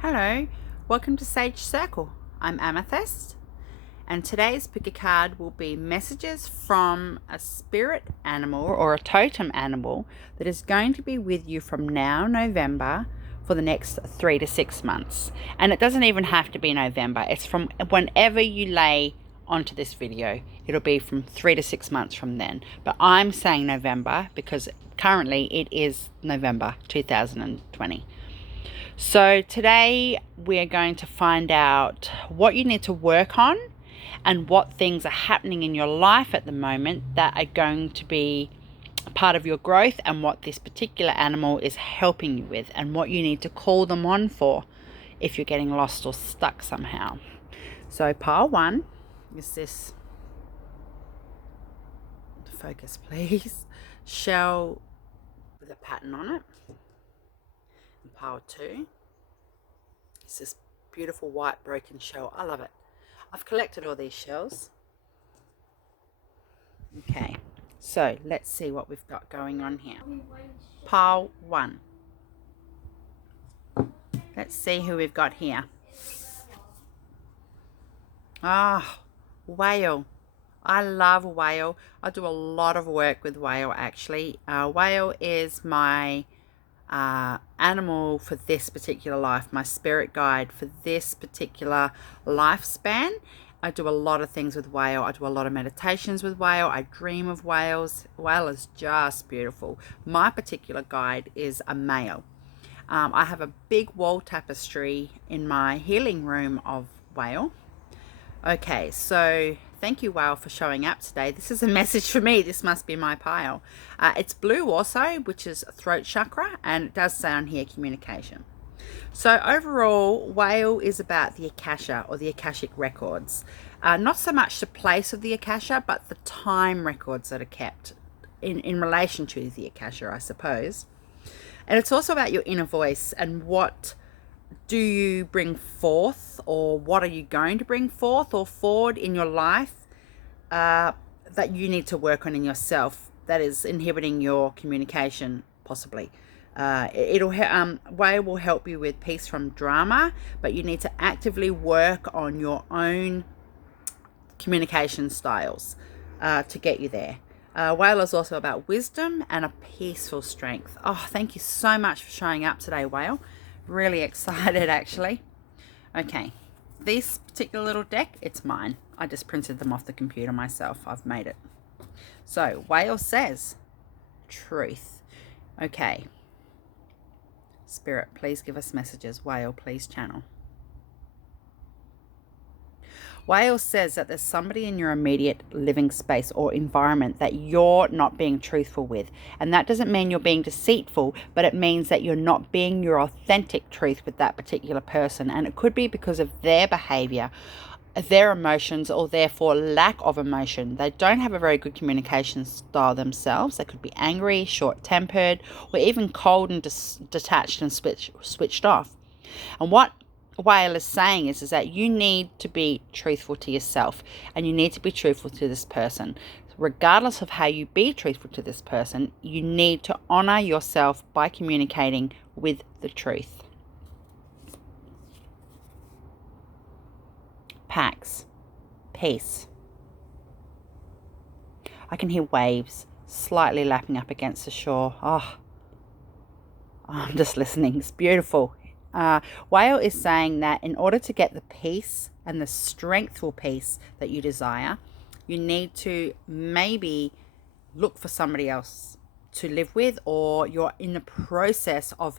Hello, welcome to Sage Circle. I'm Amythyst, and today's pick a card will be messages from a spirit animal or a totem animal that is going to be with you from now, November, for the next 3 to 6 months. And it doesn't even have to be November, it's from whenever you lay onto this video. It'll be from 3 to 6 months from then. But I'm saying November because currently it is November 2020. So today we're going to find out what you need to work on and what things are happening in your life at the moment that are going to be a part of your growth, and what this particular animal is helping you with, and what you need to call them on for if you're getting lost or stuck somehow. So pile one is this, focus please, shell with a pattern on it. And pile two is this beautiful white broken shell. I love it. I've collected all these shells. Okay, so let's see what we've got going on here. Pile one. Let's see who we've got here. Ah, whale. I love whale. I do a lot of work with whale actually. Whale is my animal for this particular life, my spirit guide for this particular lifespan. I do a lot of things with whale. I do a lot of meditations with whale. I dream of whales. Whale is just beautiful. My particular guide is a male. I have a big wall tapestry in my healing room of whale. Okay, so thank you, whale, for showing up today. This is a message for me. This must be my pile. It's blue also, which is throat chakra, and it does say on here communication. So overall, whale is about the Akasha or the Akashic records. Not so much the place of the Akasha, but the time records that are kept in relation to the Akasha, I suppose. And it's also about your inner voice and what do you bring forth, or what are you going to bring forth or forward in your life that you need to work on in yourself that is inhibiting your communication possibly. Whale will help you with peace from drama, but you need to actively work on your own communication styles to get you there. Whale is also about wisdom and a peaceful strength. Oh, thank you so much for showing up today, whale. Really excited actually. Okay, this particular little deck, it's mine. I just printed them off the computer myself. I've made it. So whale says truth. Okay, spirit, please give us messages. Whale, please channel. Whale says that there's somebody in your immediate living space or environment that you're not being truthful with. And that doesn't mean you're being deceitful, but it means that you're not being your authentic truth with that particular person. And it could be because of their behavior, their emotions, or therefore lack of emotion. They don't have a very good communication style themselves. They could be angry, short-tempered, or even cold and detached and switched off. And what whale is saying is that you need to be truthful to yourself, and you need to be truthful to this person. Regardless of how you be truthful to this person, you need to honor yourself by communicating with the truth. Pax, peace. I can hear waves slightly lapping up against the shore. Oh, I'm just listening. It's beautiful. Whale is saying that in order to get the peace and the strengthful peace that you desire, you need to maybe look for somebody else to live with, or you're in the process of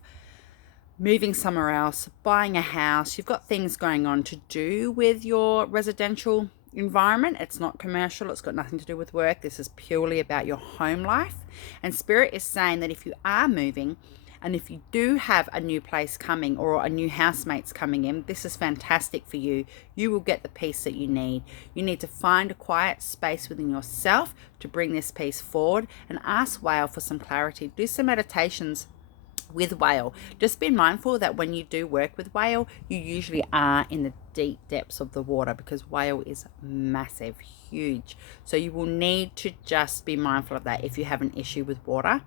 moving somewhere else, buying a house. You've got things going on to do with your residential environment. It's not commercial. It's got nothing to do with work. This is purely about your home life. And spirit is saying that if you are moving, and if you do have a new place coming or a new housemates coming in, this is fantastic for you. You will get the peace that you need. You need to find a quiet space within yourself to bring this peace forward, and ask whale for some clarity. Do some meditations with whale. Just be mindful that when you do work with whale, you usually are in the deep depths of the water, because whale is massive, huge. So you will need to just be mindful of that if you have an issue with water.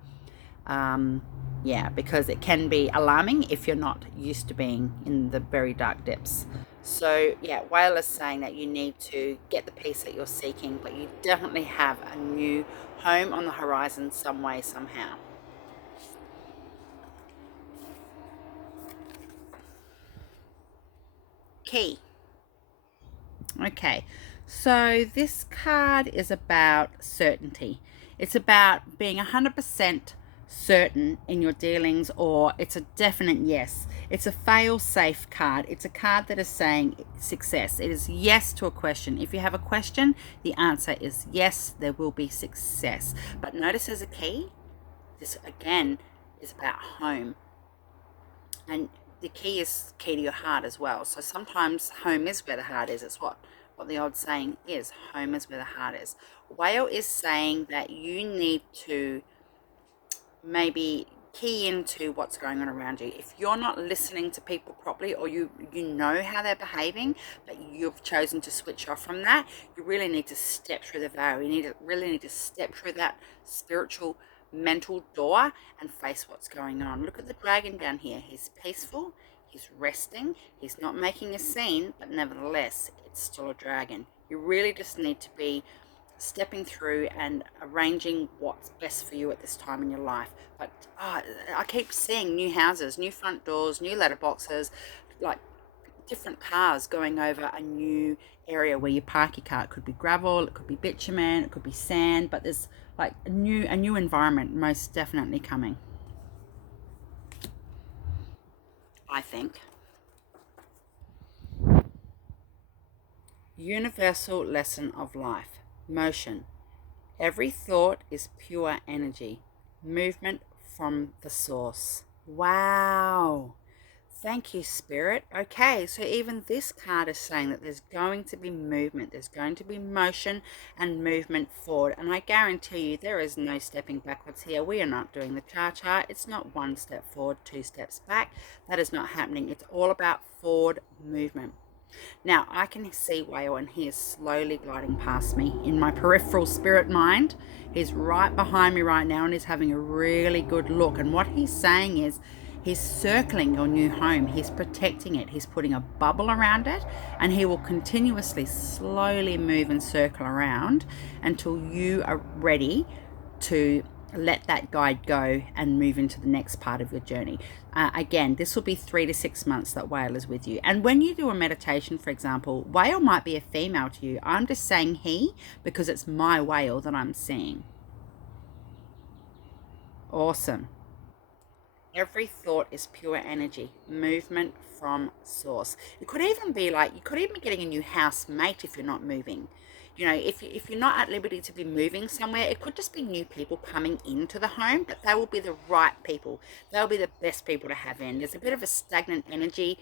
Yeah, because it can be alarming if you're not used to being in the very dark depths. So, yeah, Whale is saying that you need to get the peace that you're seeking, but you definitely have a new home on the horizon some way, somehow. Key. Okay, so this card is about certainty. It's about being 100% certain in your dealings, or it's a definite yes. It's a fail safe card. It's a card that is saying success. It is yes to a question. If you have a question, the answer is yes, there will be success. But notice as a key, this again is about home. And the key is key to your heart as well. So sometimes home is where the heart is. It's what the old saying is, home is where the heart is. Whale is saying that you need to maybe key into what's going on around you. If you're not listening to people properly, or you know how they're behaving, but you've chosen to switch off from that, you really need to step through the veil. Really need to step through that spiritual mental door and face what's going on. Look at the dragon down here. He's peaceful, he's resting, he's not making a scene, but nevertheless it's still a dragon. You really just need to be stepping through and arranging what's best for you at this time in your life. But I keep seeing new houses, new front doors, new letterboxes, like different cars going over a new area where you park your car. It could be gravel, it could be bitumen, it could be sand, but there's like a new environment most definitely coming, I think. Universal lesson of life. Motion. Every thought is pure energy, movement from the source. Wow. Thank you, Spirit. Okay, so even this card is saying that there's going to be movement, there's going to be motion and movement forward. And I guarantee you there is no stepping backwards here. We are not doing the cha-cha. It's not one step forward, two steps back. That is not happening. It's all about forward movement. Now, I can see Whale, and he is slowly gliding past me in my peripheral spirit mind. He's right behind me right now, and he's having a really good look. And what he's saying is he's circling your new home. He's protecting it. He's putting a bubble around it, and he will continuously, slowly move and circle around until you are ready to let that guide go and move into the next part of your journey. Again, this will be 3 to 6 months that Whale is with you. And when you do a meditation, for example, Whale might be a female to you. I'm just saying he because it's my Whale that I'm seeing. Awesome. Every thought is pure energy, movement from source. It could even be like, you could even be getting a new housemate if you're not moving. You know, if you're not at liberty to be moving somewhere, it could just be new people coming into the home, but they will be the right people. They'll be the best people to have in. There's a bit of a stagnant energy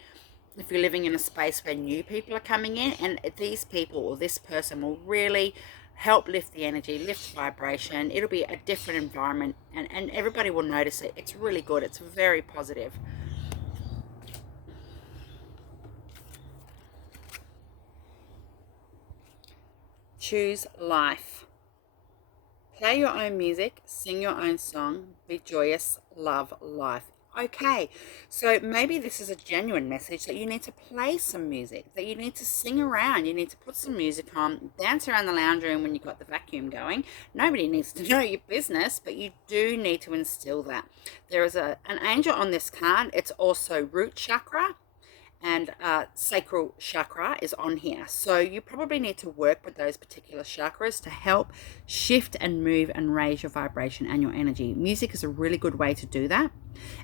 if you're living in a space where new people are coming in, and these people or this person will really help lift the energy, lift vibration. It'll be a different environment, and everybody will notice it. It's really good. It's very positive. Choose life. Play your own music, sing your own song, be joyous, love life. Okay, so maybe this is a genuine message that you need to play some music, that you need to sing around, you need to put some music on, dance around the lounge room when you've got the vacuum going. Nobody needs to know your business, but you do need to instill that. There is an angel on this card. It's also root chakra, and sacral chakra is on here. So you probably need to work with those particular chakras to help shift and move and raise your vibration and your energy. Music is a really good way to do that.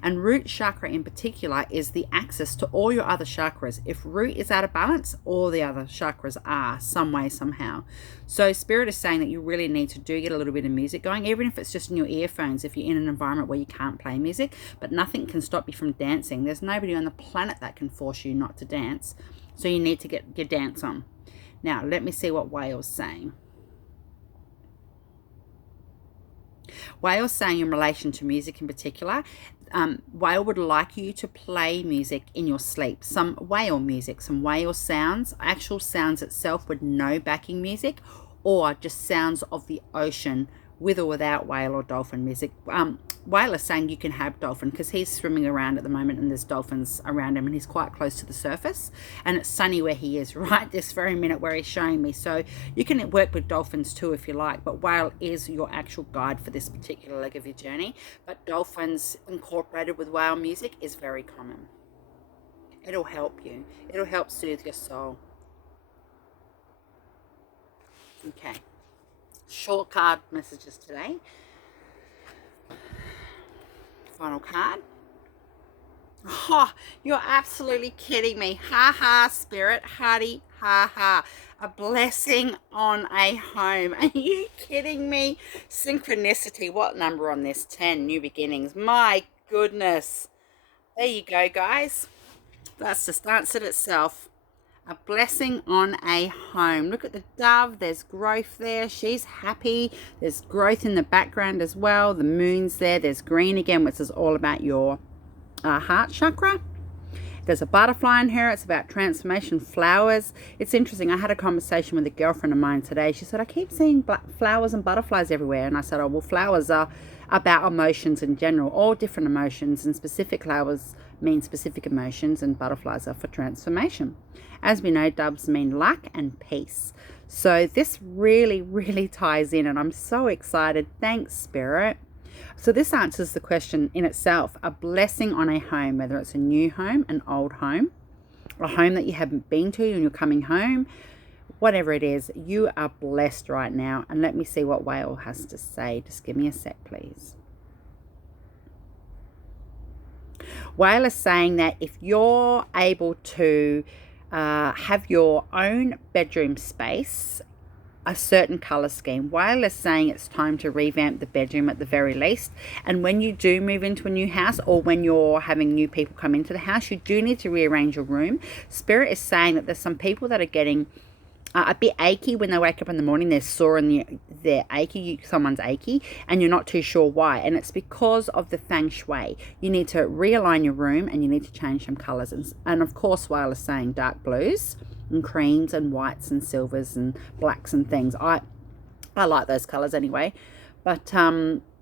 And root chakra in particular is the axis to all your other chakras. If root is out of balance, all the other chakras are some way, somehow. So Spirit is saying that you really need to do get a little bit of music going, even if it's just in your earphones, if you're in an environment where you can't play music, but nothing can stop you from dancing. There's nobody on the planet that can force you not to dance. So you need to get your dance on. Now, let me see what Whale's saying. Whale's saying in relation to music in particular, Whale would like you to play music in your sleep, some whale music, some whale sounds, actual sounds itself with no backing music, or just sounds of the ocean with or without whale or dolphin music. Whale is saying you can have dolphin because he's swimming around at the moment and there's dolphins around him and he's quite close to the surface and it's sunny where he is right this very minute where he's showing me. So you can work with dolphins too if you like, but whale is your actual guide for this particular leg of your journey. But dolphins incorporated with whale music is very common. It'll help you. It'll help soothe your soul. Okay. Short card messages today. Final card. Oh, you're absolutely kidding me. Ha ha, Spirit. Hearty, ha ha. A blessing on a home. Are you kidding me? Synchronicity. What number on this? 10. New beginnings. My goodness. There you go, guys. That's just answered itself. A blessing on a home. Look at the dove. There's growth there. She's happy. There's growth in the background as well. The moon's there. There's green again, which is all about your heart chakra. There's a butterfly in here. It's about transformation, flowers. It's interesting. I had a conversation with a girlfriend of mine today. She said, I keep seeing flowers and butterflies everywhere. And I said, oh, well, flowers are about emotions in general, all different emotions, and specific flowers mean specific emotions and butterflies are for transformation. As we know, doves mean luck and peace. So this really, really ties in and I'm so excited. Thanks, Spirit. So this answers the question in itself, a blessing on a home, whether it's a new home, an old home, a home that you haven't been to and you're coming home, whatever it is, you are blessed right now. And let me see what whale has to say. Just give me a sec, please. Whale is saying that if you're able to have your own bedroom space, a certain color scheme, whale is saying it's time to revamp the bedroom at the very least. And when you do move into a new house or when you're having new people come into the house, you do need to rearrange your room. Spirit is saying that there's some people that are getting a bit achy when they wake up in the morning. They're sore and they're achy. Someone's achy and you're not too sure why. And it's because of the feng shui. You need to realign your room and you need to change some colors. And of course, whale is saying dark blues and creams and whites and silvers and blacks and things. I like those colors anyway. But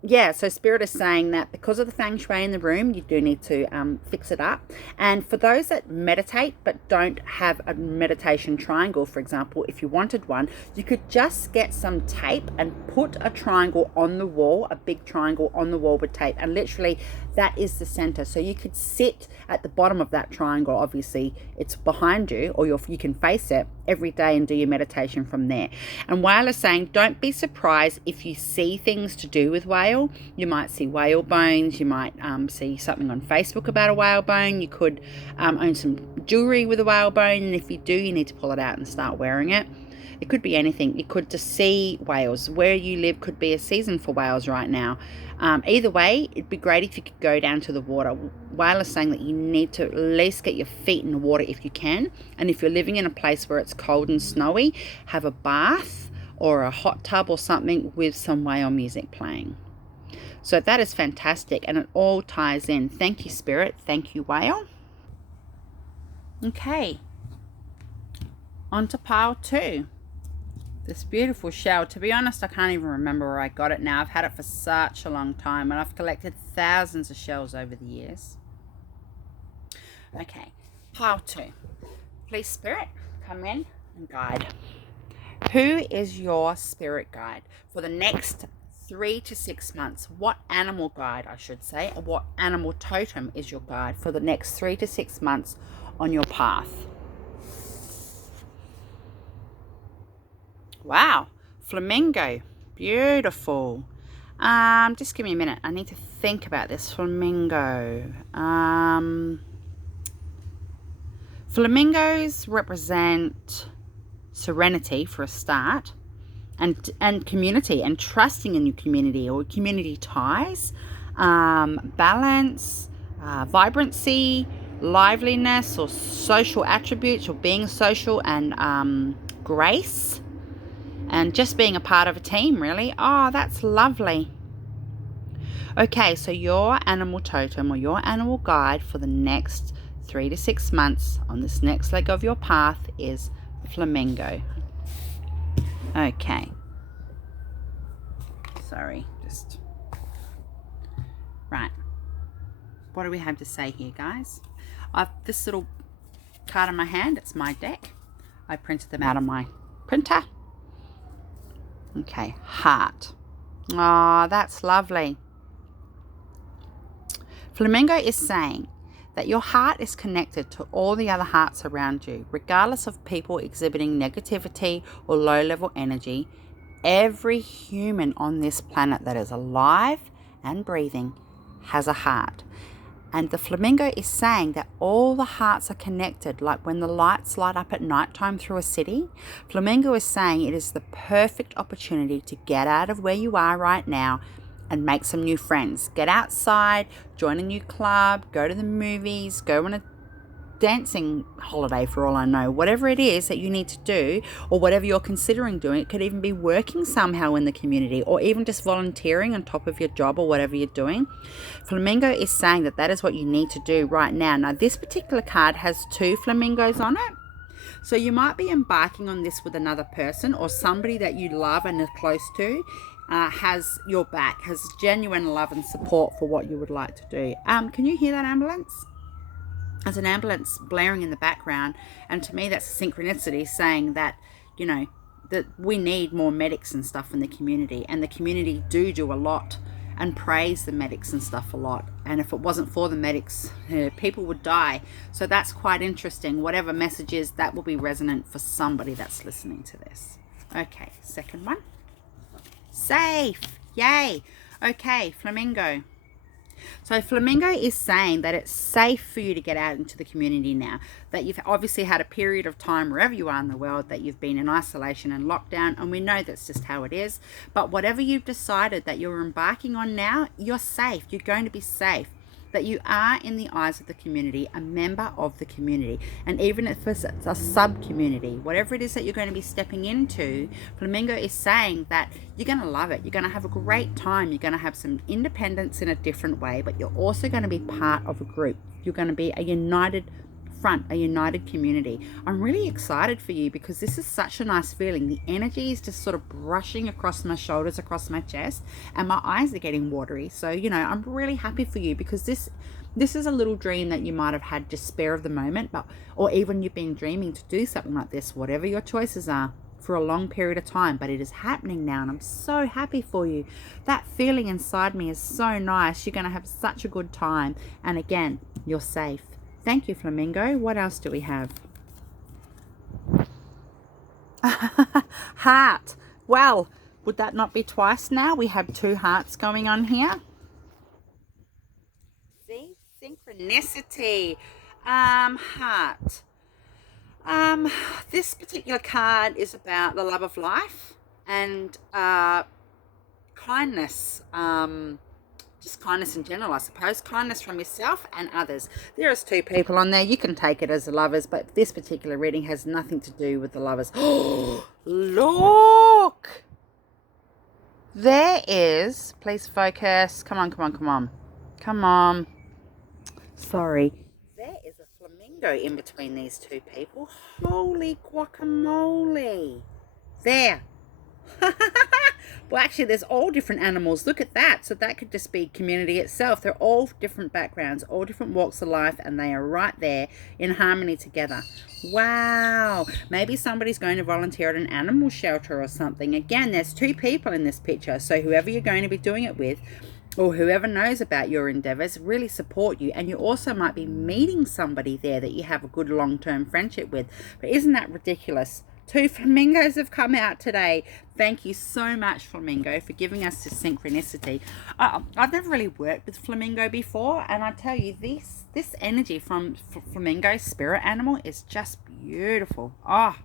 yeah, so Spirit is saying that because of the feng shui in the room, you do need to fix it up. And for those that meditate but don't have a meditation triangle, for example, if you wanted one, you could just get some tape and put a triangle on the wall, a big triangle on the wall with tape, and literally that is the center. So you could sit at the bottom of that triangle. Obviously it's behind you, or you can face it every day and do your meditation from there. And whale is saying, don't be surprised if you see things to do with whale. You might see whale bones. You might see something on Facebook about a whale bone. You could own some jewelry with a whale bone, and if you do, you need to pull it out and start wearing it. It could be anything. You could just see whales. Where you live could be a season for whales right now. Either way, it'd be great if you could go down to the water. Whale is saying that you need to at least get your feet in the water if you can. And if you're living in a place where it's cold and snowy, have a bath or a hot tub or something with some whale music playing. So that is fantastic and it all ties in. Thank you, Spirit. Thank you, whale. Okay. On to pile 2. This beautiful shell. To be honest, I can't even remember where I got it now. I've had it for such a long time and I've collected thousands of shells over the years. Okay, pile 2. Please, Spirit, come in and guide. Who is your spirit guide for the next 3 to 6 months? What animal guide, I should say, or what animal totem is your guide for the next 3 to 6 months on your path? Wow, flamingo, beautiful. Just give me a minute. I need to think about this flamingo. Flamingos represent serenity for a start, and community, and trusting in your community or community ties, balance, vibrancy, liveliness, or social attributes, or being social, and grace. And just being a part of a team, really. Oh, that's lovely. Okay, so your animal totem or your animal guide for the next 3 to 6 months on this next leg of your path is flamingo. Okay. So Sorry, just... Right. What do we have to say here, guys? I've this little card in my hand. It's my deck. I printed them out on my printer. Okay, heart. Oh, that's lovely. Flamingo is saying that your heart is connected to all the other hearts around you, regardless of people exhibiting negativity or low-level energy. Every human on this planet that is alive and breathing has a heart. And the flamingo is saying that all the hearts are connected, like when the lights light up at nighttime through a city. Flamingo is saying it is the perfect opportunity to get out of where you are right now and make some new friends. Get outside, join a new club, go to the movies, go on a dancing holiday for all I know. Whatever it is that you need to do, or whatever you're considering doing, it could even be working somehow in the community, or even just volunteering on top of your job or whatever you're doing. Flamingo is saying that that is what you need to do right now. Now, this particular card has 2 flamingos on it. So you might be embarking on this with another person, or somebody that you love and are close to has your back, has genuine love and support for what you would like to do. Can you hear that ambulance? There's an ambulance blaring in the background, and to me that's a synchronicity saying that, you know, that we need more medics and stuff in the community, and the community do a lot and praise the medics and stuff a lot. And if it wasn't for the medics, people would die. So that's quite interesting. Whatever message is, that will be resonant for somebody that's listening to this. Okay, second one. Safe. Yay. Okay, flamingo. So flamingo is saying that it's safe for you to get out into the community now, that you've obviously had a period of time wherever you are in the world that you've been in isolation and lockdown, and we know that's just how it is. But whatever you've decided that you're embarking on now, you're safe. You're going to be safe. That you are, in the eyes of the community, a member of the community. And even if it's a sub-community, whatever it is that you're going to be stepping into, Flamingo is saying that you're going to love it. You're going to have a great time. You're going to have some independence in a different way, but you're also going to be part of a group. You're going to be a united front, a united community. I'm really excited for you because this is such a nice feeling. The energy is just sort of brushing across my shoulders, across my chest, and my eyes are getting watery. So, you know, I'm really happy for you because this is a little dream that you might have had despair of the moment, but or even you've been dreaming to do something like this, whatever your choices are, for a long period of time, but it is happening now, and I'm so happy for you. That feeling inside me is so nice. You're going to have such a good time, and again, you're safe. Thank you, Flamingo. What else do we have? Heart. Well, would that not be twice now? We have 2 hearts going on here. See? Synchronicity. Heart. This particular card is about the love of life and kindness. Just kindness in general, I suppose. Kindness from yourself and others. There is 2 people on there. You can take it as the lovers, but this particular reading has nothing to do with the lovers. Oh, look! There is... Please focus. Come on, come on, come on. Come on. Sorry. There is a flamingo in between these 2 people. Holy guacamole. There. Well, actually, there's all different animals. Look at that. So that could just be community itself. They're all different backgrounds, all different walks of life, and they are right there in harmony together. Wow. Maybe somebody's going to volunteer at an animal shelter or something. Again, there's 2 people in this picture. So whoever you're going to be doing it with, or whoever knows about your endeavors, really support you. And you also might be meeting somebody there that you have a good long-term friendship with. But isn't that ridiculous? 2 flamingos have come out today. Thank you so much, Flamingo, for giving us this synchronicity. I've never really worked with Flamingo before, and I tell you, this energy from Flamingo's spirit animal is just beautiful. Oh,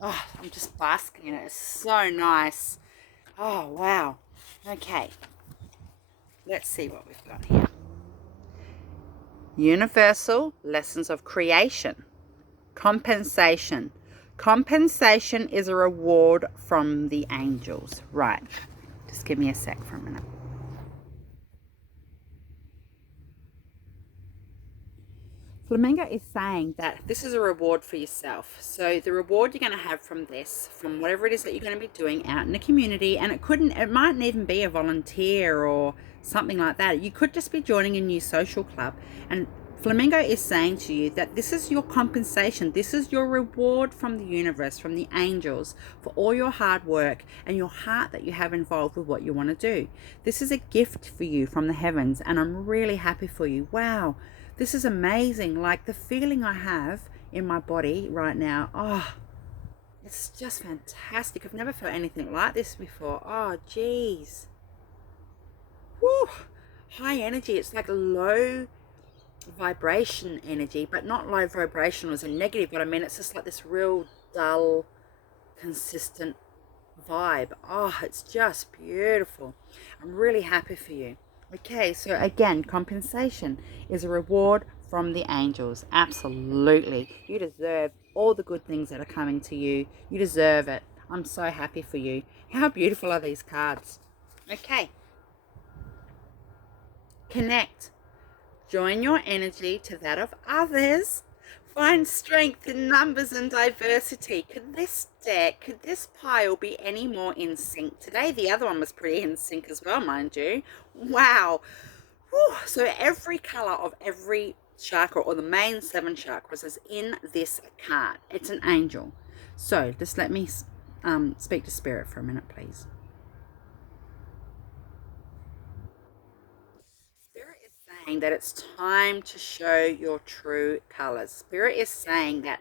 I'm just basking in it. It's so nice. Oh, wow. Okay. Let's see what we've got here. Universal lessons of creation. Compensation. Compensation is a reward from the angels. Right. Just give me a sec for a minute. Flamingo is saying that this is a reward for yourself. So the reward you're going to have from this, from whatever it is that you're going to be doing out in the community, and it mightn't even be a volunteer or something like that. You could just be joining a new social club. And Flamingo is saying to you that this is your compensation. This is your reward from the universe, from the angels, for all your hard work and your heart that you have involved with what you want to do. This is a gift for you from the heavens, and I'm really happy for you. Wow, this is amazing. Like the feeling I have in my body right now, oh, it's just fantastic. I've never felt anything like this before. Oh, geez. Woo. High energy. It's like low vibration energy, but not low vibration as a negative, but I mean it's just like this real dull, consistent vibe. Oh, it's just beautiful. I'm really happy for you. Okay, so again, compensation is a reward from the angels. Absolutely. You deserve all the good things that are coming to you. You deserve it. I'm so happy for you. How beautiful are these cards? Okay. Connect. Join your energy to that of others. Find strength in numbers and diversity. Could this deck, could this pile be any more in sync today? The other one was pretty in sync as well, mind you. Wow. Whew. So every color of every chakra, or the main 7 chakras, is in this card. It's an angel. So just let me speak to spirit for a minute, please. That it's time to show your true colors. Spirit is saying that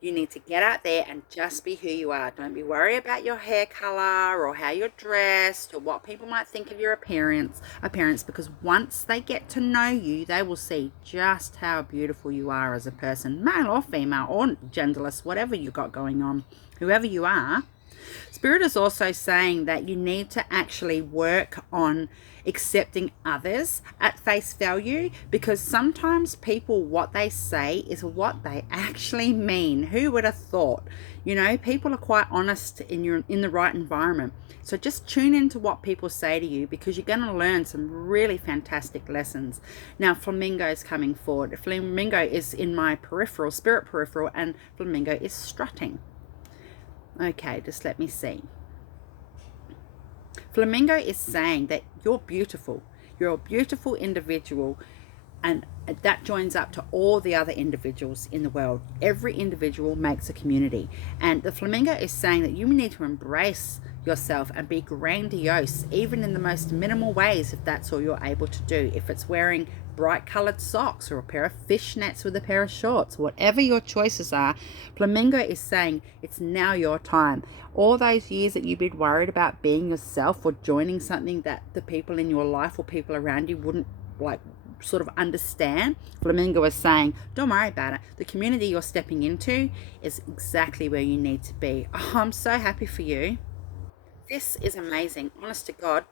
you need to get out there and just be who you are. Don't be worried about your hair color or how you're dressed or what people might think of your appearance, because once they get to know you, they will see just how beautiful you are as a person, male or female or genderless, whatever you got going on, whoever you are. Spirit is also saying that you need to actually work on accepting others at face value, because sometimes people, what they say is what they actually mean. Who would have thought? You know, people are quite honest in the right environment. So just tune into what people say to you, because you're going to learn some really fantastic lessons. Now, Flamingo is coming forward. Flamingo is in my peripheral, spirit peripheral, and Flamingo is strutting. Okay, just let me see. Flamingo is saying that you're beautiful. You're a beautiful individual, and that joins up to all the other individuals in the world. Every individual makes a community. And the Flamingo is saying that you need to embrace yourself and be grandiose, even in the most minimal ways, if that's all you're able to do. If it's wearing bright colored socks or a pair of fishnets with a pair of shorts, whatever your choices are, Flamingo is saying it's now your time. All those years that you've been worried about being yourself or joining something that the people in your life or people around you wouldn't like sort of understand, Flamingo is saying don't worry about it. The community you're stepping into is exactly where you need to be. Oh, I'm so happy for you. This is amazing, honest to God.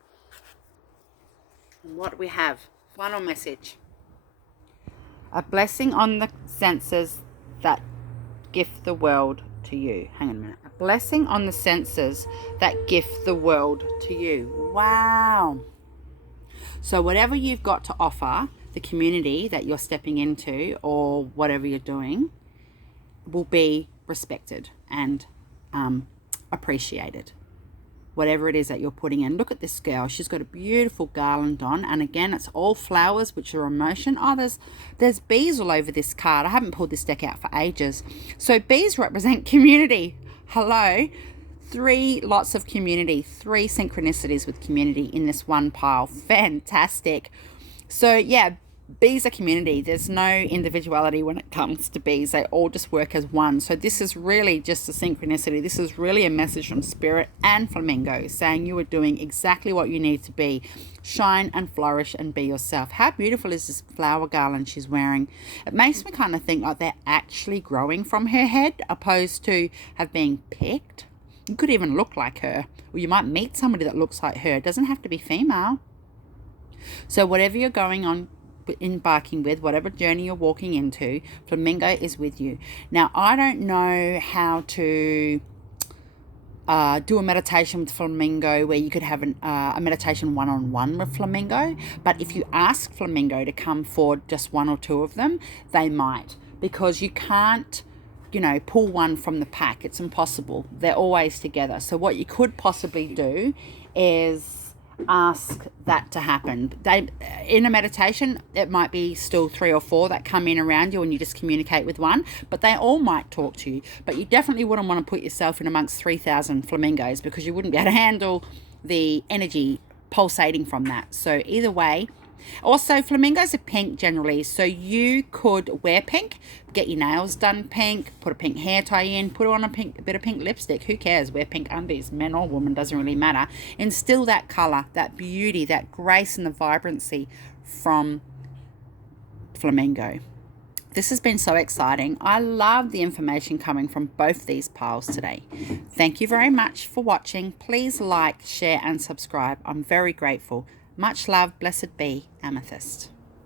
And what do we have? Final message. A blessing on the senses that gift the world to you. Hang on a minute. A blessing on the senses that gift the world to you. Wow. So whatever you've got to offer the community that you're stepping into, or whatever you're doing, will be respected and appreciated. Whatever it is that you're putting in. Look at this girl. She's got a beautiful garland on. And again, it's all flowers, which are emotion. Oh, there's bees all over this card. I haven't pulled this deck out for ages. So bees represent community. Hello. 3 lots of community. 3 synchronicities with community in this one pile. Fantastic. So yeah, bees are community. There's no individuality when it comes to bees. They all just work as one. So this is really just a synchronicity. This is really a message from Spirit and Flamingo saying you are doing exactly what you need to be. Shine and flourish and be yourself. How beautiful is this flower garland she's wearing? It makes me kind of think like they're actually growing from her head, opposed to have been picked. You could even look like her, or you might meet somebody that looks like her. It doesn't have to be female. So whatever you're going on, embarking with, whatever journey you're walking into, Flamingo is with you. Now, I don't know how to do a meditation with Flamingo where you could have a meditation one-on-one with Flamingo, but if you ask Flamingo to come forward, just 1 or 2 of them, they might. because you can't, pull one from the pack. It's impossible. They're always together. So what you could possibly do is ask that to happen. In a meditation, it might be still 3 or 4 that come in around you and you just communicate with one, but they all might talk to you. But you definitely wouldn't want to put yourself in amongst 3,000 flamingos, because you wouldn't be able to handle the energy pulsating from that. So either way. Also, flamingos are pink generally, so you could wear pink, get your nails done pink, put a pink hair tie in, put on a bit of pink lipstick. Who cares? Wear pink undies, men or women, doesn't really matter. Instill that color, that beauty, that grace and the vibrancy from flamingo. This has been so exciting. I love the information coming from both these piles today. Thank you very much for watching. Please like, share and subscribe. I'm very grateful. Much love. Blessed be, Amethyst.